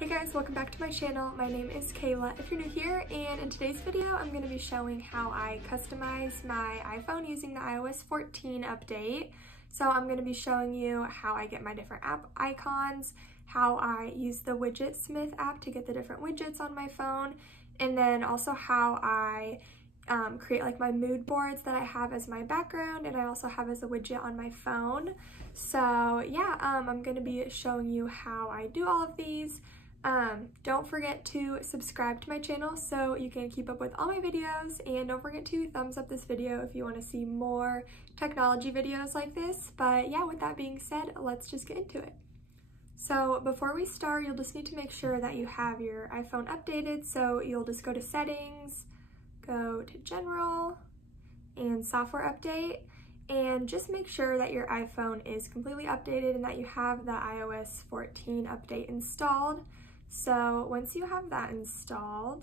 Hey guys, welcome back to my channel. My name is Kayla if you're new here, and in today's video I'm going to be showing how I customize my iPhone using the iOS 14 update. So I'm going to be showing you how I get my different app icons, how I use the Widgetsmith app to get the different widgets on my phone, and then also how I create like my mood boards that I have as my background and I also have as a widget on my phone. So yeah, I'm going to be showing you how I do all of these. Don't forget to subscribe to my channel so you can keep up with all my videos, and don't forget to thumbs up this video if you want to see more technology videos like this. But yeah, with that being said, let's just get into it. So before we start, you'll just need to make sure that you have your iPhone updated. So you'll just go to settings, go to general and software update, and just make sure that your iPhone is completely updated and that you have the iOS 14 update installed. So once you have that installed,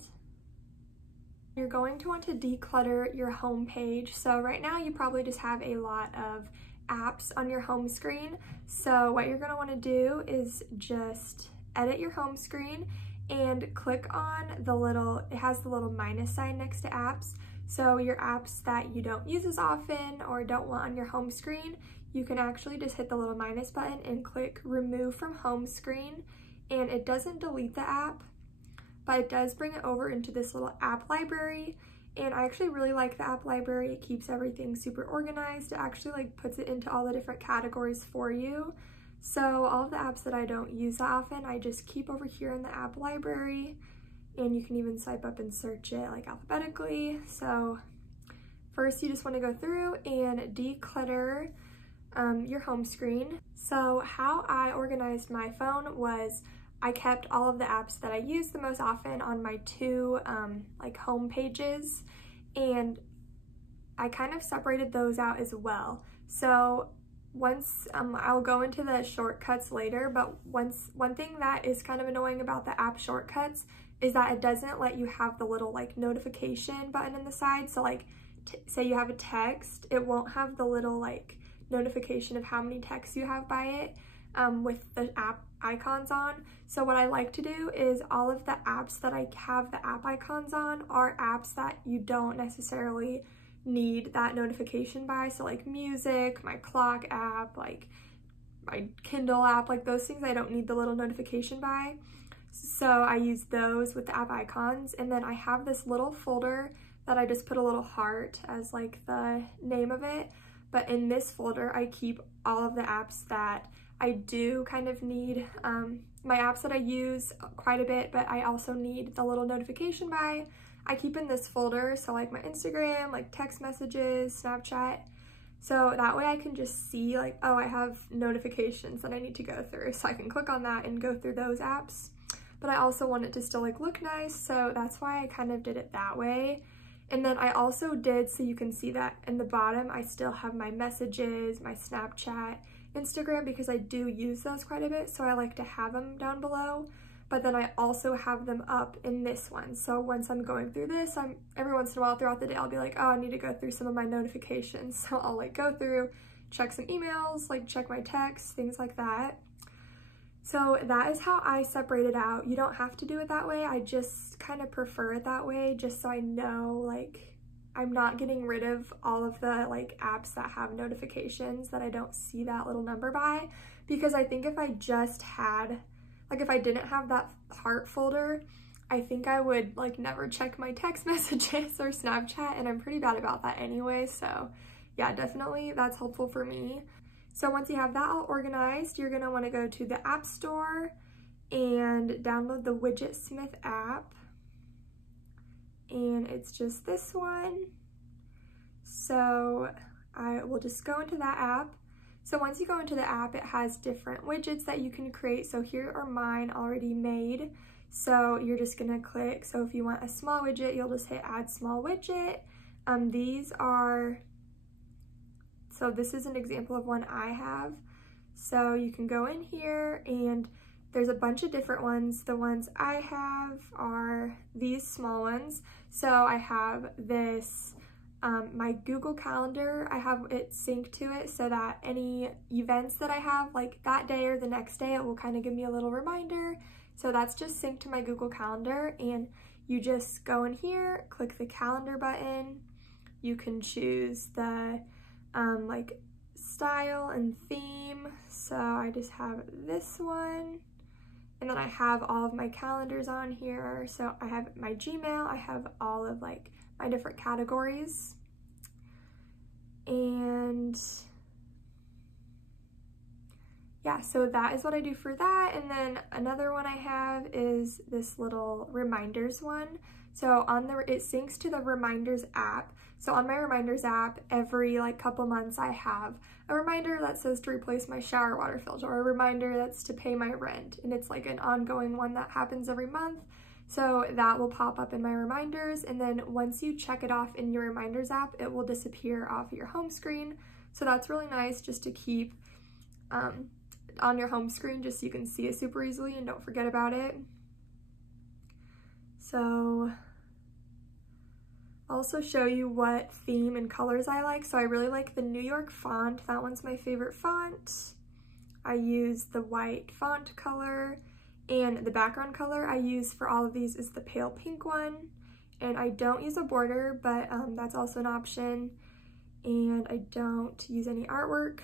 you're going to want to declutter your home page. So right now you probably just have a lot of apps on your home screen. So what you're going to want to do is just edit your home screen and click on the little, it has the little minus sign next to apps. So your apps that you don't use as often or don't want on your home screen, you can actually just hit the little minus button and click remove from home screen. And it doesn't delete the app, but it does bring it over into this little app library. And I actually really like the app library. It keeps everything super organized. It actually like puts it into all the different categories for you. So all of the apps that I don't use that often, I just keep over here in the app library, and you can even swipe up and search it like alphabetically. So first you just want to go through and declutter your home screen. So how I organized my phone was I kept all of the apps that I use the most often on my two like home pages, and I kind of separated those out as well. So once I'll go into the shortcuts later, but one thing that is kind of annoying about the app shortcuts is that it doesn't let you have the little like notification button in the side. So like say you have a text, it won't have the little like notification of how many texts you have by it with the app icons on. So what I like to do is all of the apps that I have the app icons on are apps that you don't necessarily need that notification by. So like music, my clock app, like my Kindle app, like those things I don't need the little notification by. So I use those with the app icons, and then I have this little folder that I just put a little heart as like the name of it. But in this folder, I keep all of the apps that I do kind of need, my apps that I use quite a bit, but I also need the little notification by. I keep in this folder, so like my Instagram, like text messages, Snapchat. So that way I can just see like, oh, I have notifications that I need to go through. So I can click on that and go through those apps. But I also want it to still like look nice, so that's why I kind of did it that way. And then I also did, so you can see that in the bottom, I still have my messages, my Snapchat, Instagram, because I do use those quite a bit, so I like to have them down below. But then I also have them up in this one. So once I'm going through this, every once in a while throughout the day, I'll be like, oh, I need to go through some of my notifications. So I'll like go through, check some emails, like check my texts, things like that. So that is how I separate it out. You don't have to do it that way. I just kind of prefer it that way, just so I know like I'm not getting rid of all of the like apps that have notifications that I don't see that little number by. Because I think if I just had, like if I didn't have that heart folder, I think I would like never check my text messages or Snapchat, and I'm pretty bad about that anyway. So yeah, definitely that's helpful for me. So once you have that all organized, you're gonna wanna go to the App Store and download the Widgetsmith app. And it's just this one. So I will just go into that app. So once you go into the app, it has different widgets that you can create. So here are mine already made. So you're just gonna click, so if you want a small widget, you'll just hit add small widget. These are, so this is an example of one I have. So you can go in here and there's a bunch of different ones. The ones I have are these small ones. So I have this, my Google Calendar, I have it synced to it so that any events that I have like that day or the next day, it will kind of give me a little reminder So that's just synced to my Google Calendar, and you just go in here, click the calendar button. You can choose the like style and theme. So I just have this one, and then I have all of my calendars on here. So I have my Gmail, I have all of like my different categories. And yeah, so that is what I do for that. And then another one I have is this little reminders one. So it syncs to the Reminders app. So on my Reminders app, every like couple months I have a reminder that says to replace my shower water filter, or a reminder that's to pay my rent. And it's like an ongoing one that happens every month. So that will pop up in my reminders. And then once you check it off in your Reminders app, it will disappear off your home screen. So that's really nice just to keep on your home screen, just so you can see it super easily and don't forget about it. So I'll also show you what theme and colors I like. So I really like the New York font. That one's my favorite font. I use the white font color, and the background color I use for all of these is the pale pink one. And I don't use a border, but that's also an option. And I don't use any artwork.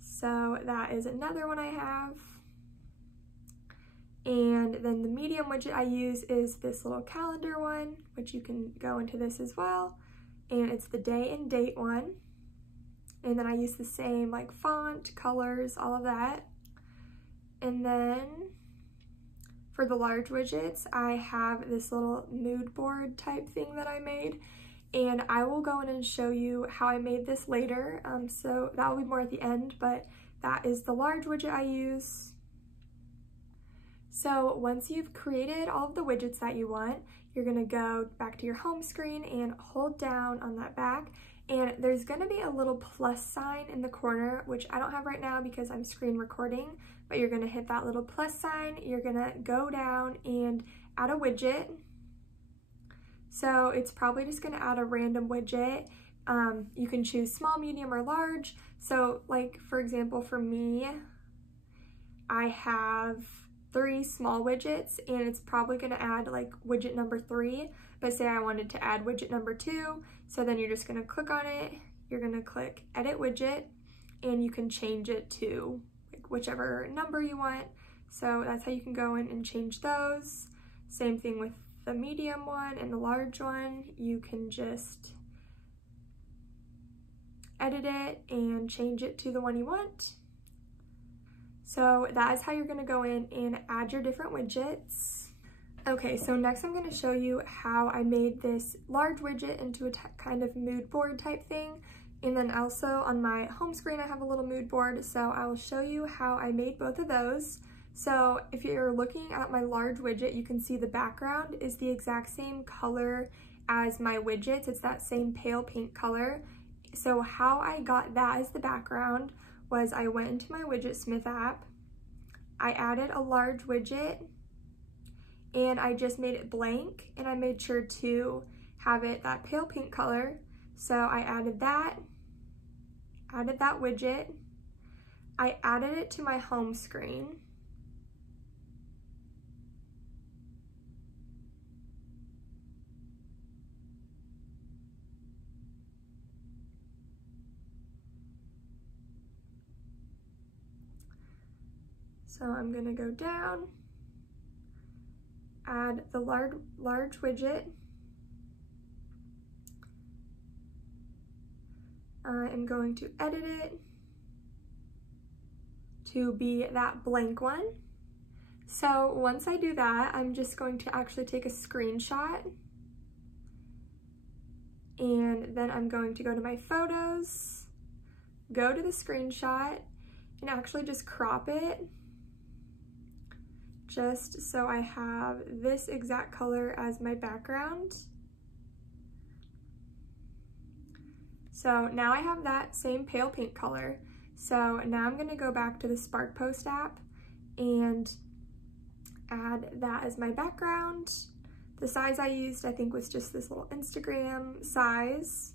So that is another one I have. And then the medium widget I use is this little calendar one, which you can go into this as well. And it's the day and date one. And then I use the same like font, colors, all of that. And then for the large widgets, I have this little mood board type thing that I made. And I will go in and show you how I made this later. So that will be more at the end, but that is the large widget I use. So once you've created all of the widgets that you want, you're gonna go back to your home screen and hold down on that back. And there's gonna be a little plus sign in the corner, which I don't have right now because I'm screen recording, but you're gonna hit that little plus sign. You're gonna go down and add a widget. So it's probably just gonna add a random widget. You can choose small, medium, or large. So like, for example, for me, I have 3 small widgets, and it's probably gonna add like widget number 3, but say I wanted to add widget number 2, so then you're just gonna click on it, you're gonna click edit widget, and you can change it to like whichever number you want. So that's how you can go in and change those. Same thing with the medium one and the large one. You can just edit it and change it to the one you want. So that is how you're gonna go in and add your different widgets. Okay, so next I'm gonna show you how I made this large widget into a kind of mood board type thing. And then also on my home screen, I have a little mood board. So I will show you how I made both of those. So if you're looking at my large widget, you can see the background is the exact same color as my widgets. It's that same pale pink color. So how I got that as the background was I went into my Widgetsmith app, I added a large widget, and I just made it blank, and I made sure to have it that pale pink color. So I added that widget, I added it to my home screen, so I'm gonna go down, add the large widget. I'm going to edit it to be that blank one. So once I do that, I'm just going to actually take a screenshot, and then I'm going to go to my photos, go to the screenshot, and actually just crop it, just so I have this exact color as my background. So now I have that same pale pink color. So now I'm gonna go back to the Spark Post app and add that as my background. The size I used, I think, was just this little Instagram size.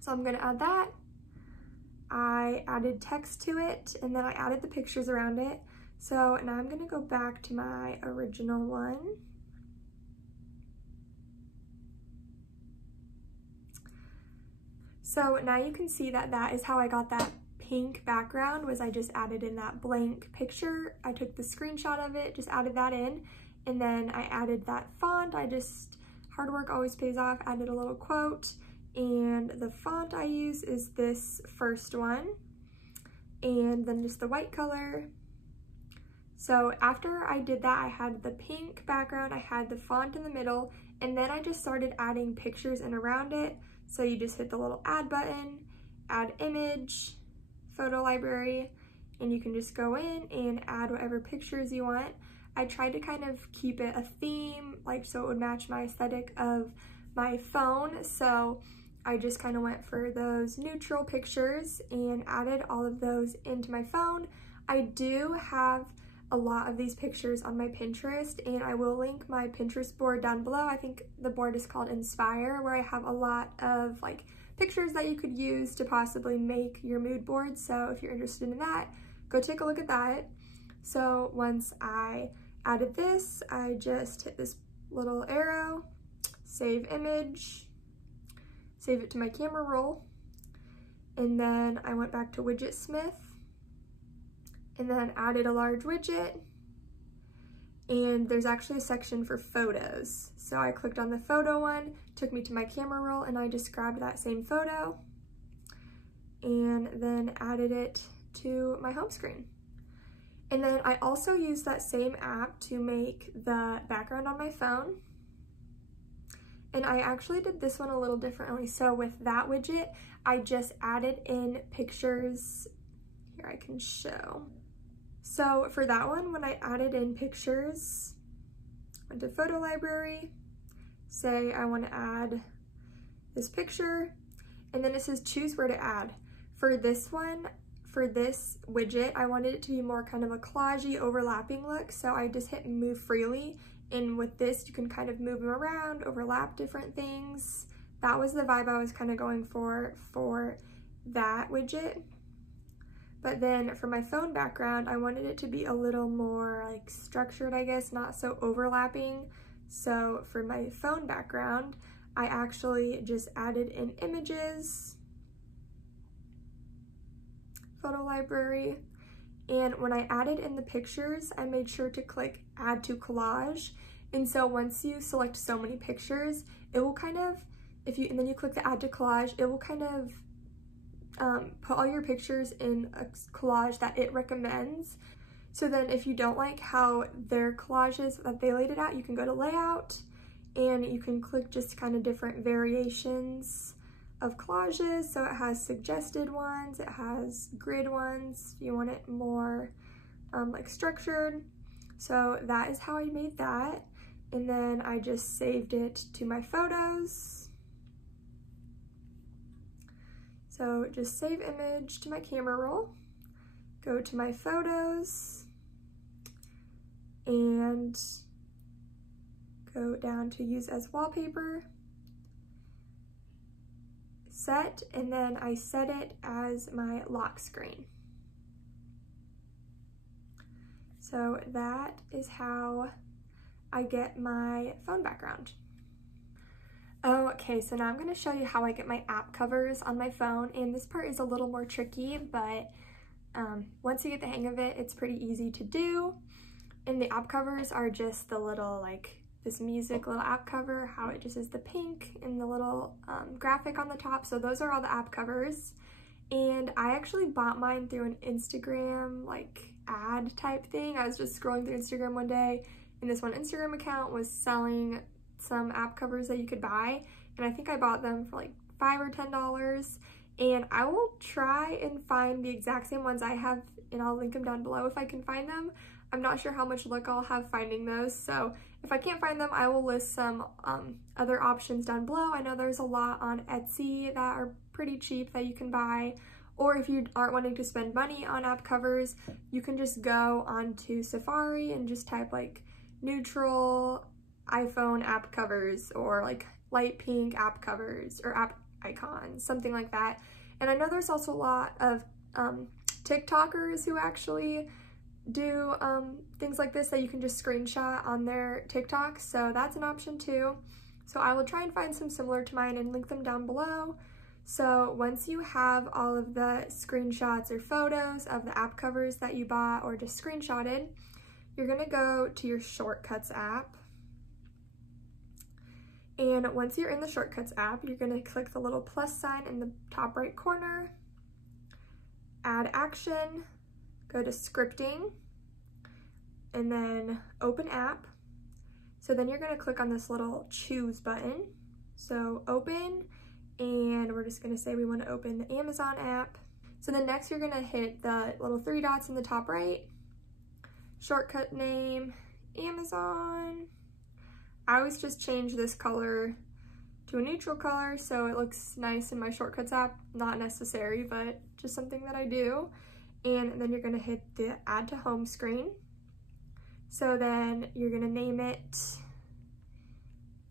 So I'm gonna add that. I added text to it, and then I added the pictures around it. So now I'm gonna go back to my original one. So now you can see that that is how I got that pink background, was I just added in that blank picture. I took the screenshot of it, just added that in, and then I added that font. Hard work always pays off, added a little quote, and the font I use is this first one, and then just the white color. So after I did that, I had the pink background, I had the font in the middle, and then I just started adding pictures in around it. So you just hit the little add button, add image, photo library, and you can just go in and add whatever pictures you want. I tried to kind of keep it a theme, like so it would match my aesthetic of my phone. So I just kind of went for those neutral pictures and added all of those into my phone. I do have a lot of these pictures on my Pinterest, and I will link my Pinterest board down below. I think the board is called Inspire, where I have a lot of like pictures that you could use to possibly make your mood board. So if you're interested in that, go take a look at that. So once I added this, I just hit this little arrow, save image, save it to my camera roll, and then I went back to Widgetsmith and then added a large widget, and there's actually a section for photos. So I clicked on the photo one, took me to my camera roll, and I just grabbed that same photo and then added it to my home screen. And then I also used that same app to make the background on my phone. And I actually did this one a little differently. So with that widget, I just added in pictures. Here I can show. So for that one, when I added in pictures, went to photo library, say I want to add this picture, and then it says choose where to add. For this one, for this widget, I wanted it to be more kind of a collagey, overlapping look, so I just hit move freely, and with this you can kind of move them around, overlap different things. That was the vibe I was kind of going for that widget. But then for my phone background, I wanted it to be a little more like structured, I guess, not so overlapping. So for my phone background, I actually just added in images, photo library, and when I added in the pictures, I made sure to click add to collage. And so once you select so many pictures, it will kind of, and then you click the add to collage, it will kind of put all your pictures in a collage that it recommends. So then if you don't like how their collages that they laid it out, you can go to layout and you can click just kind of different variations of collages. So it has suggested ones, it has grid ones, if you want it more like structured. So that is how I made that. And then I just saved it to my photos. So just save image to my camera roll, go to my photos, and go down to use as wallpaper, set, and then I set it as my lock screen. So that is how I get my phone background. Okay, so now I'm going to show you how I get my app covers on my phone, and this part is a little more tricky, but once you get the hang of it, it's pretty easy to do. And the app covers are just the little, like, this music little app cover, how it just is the pink and the little graphic on the top. So those are all the app covers. And I actually bought mine through an Instagram, like, ad type thing. I was just scrolling through Instagram one day, and this one Instagram account was selling some app covers that you could buy, and I think I bought them for like $5 or $10, and I will try and find the exact same ones I have, and I'll link them down below if I can find them. I'm not sure how much luck I'll have finding those, so if I can't find them, I will list some other options down below. I know there's a lot on Etsy that are pretty cheap that you can buy, or if you aren't wanting to spend money on app covers, you can just go onto Safari and just type like neutral iPhone app covers, or like light pink app covers, or app icons, something like that. And I know there's also a lot of TikTokers who actually do things like this that you can just screenshot on their TikTok, so that's an option too. So I will try and find some similar to mine and link them down below. So once you have all of the screenshots or photos of the app covers that you bought or just screenshotted, you're gonna go to your Shortcuts app. And once you're in the Shortcuts app, you're gonna click the little plus sign in the top right corner, add action, go to scripting, and then open app. So then you're gonna click on this little choose button. So open, and we're just gonna say we wanna open the Amazon app. So then next you're gonna hit the little 3 dots in the top right, shortcut name, Amazon. I always just change this color to a neutral color so it looks nice in my Shortcuts app. Not necessary, but just something that I do. And then you're gonna hit the add to home screen. So then you're gonna name it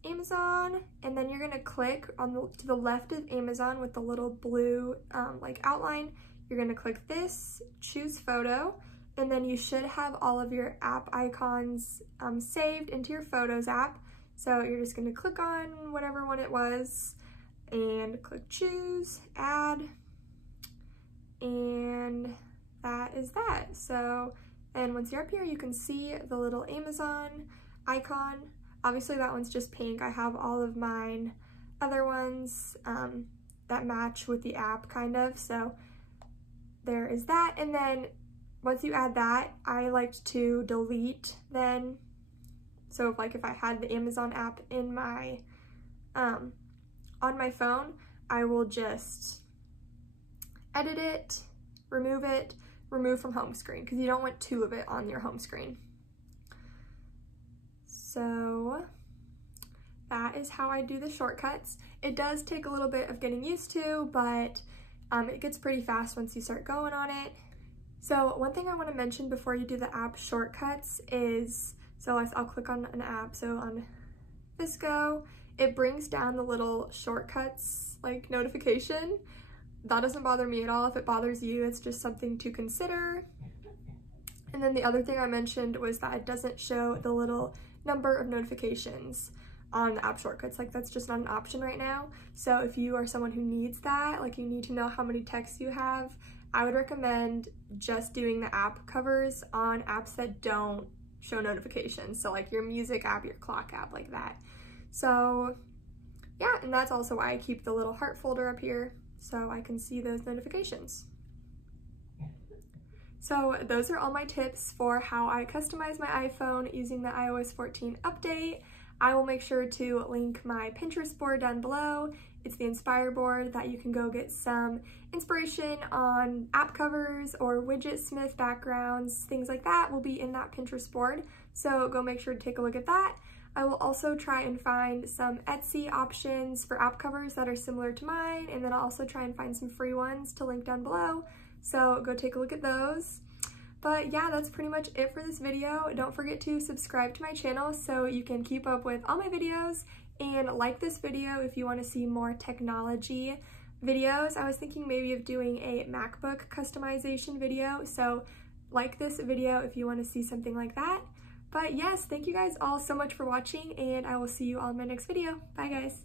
Amazon, and then you're gonna click on to the left of Amazon with the little blue like outline. You're gonna click this, choose photo, and then you should have all of your app icons saved into your Photos app. So you're just gonna click on whatever one it was and click choose, add, and that is that. So, and once you're up here, you can see the little Amazon icon. Obviously that one's just pink. I have all of mine other ones that match with the app kind of. So there is that. And then once you add that, I liked to delete then. So if I had the Amazon app in my, on my phone, I will just edit it, remove from home screen, because you don't want 2 of it on your home screen. So that is how I do the shortcuts. It does take a little bit of getting used to, but it gets pretty fast once you start going on it. So one thing I want to mention before you do the app shortcuts is, so I'll click on an app, so on Visco, it brings down the little shortcuts like notification. That doesn't bother me at all. If it bothers you, it's just something to consider. And then the other thing I mentioned was that it doesn't show the little number of notifications on the app shortcuts. Like that's just not an option right now. So if you are someone who needs that, like you need to know how many texts you have, I would recommend just doing the app covers on apps that don't show notifications. So like your music app, your clock app, like that. So yeah, and that's also why I keep the little heart folder up here so I can see those notifications. So those are all my tips for how I customize my iPhone using the iOS 14 update. I will make sure to link my Pinterest board down below. It's the Inspire board that you can go get some inspiration on app covers or Widgetsmith backgrounds, things like that will be in that Pinterest board. So go make sure to take a look at that. I will also try and find some Etsy options for app covers that are similar to mine, and then I'll also try and find some free ones to link down below. So go take a look at those. But yeah, that's pretty much it for this video. Don't forget to subscribe to my channel so you can keep up with all my videos, and like this video if you want to see more technology videos. I was thinking maybe of doing a MacBook customization video, so like this video if you want to see something like that. But yes, thank you guys all so much for watching, and I will see you all in my next video. Bye guys!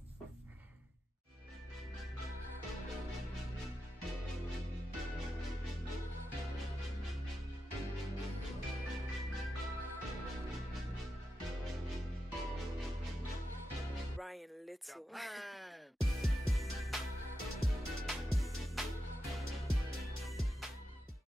Little.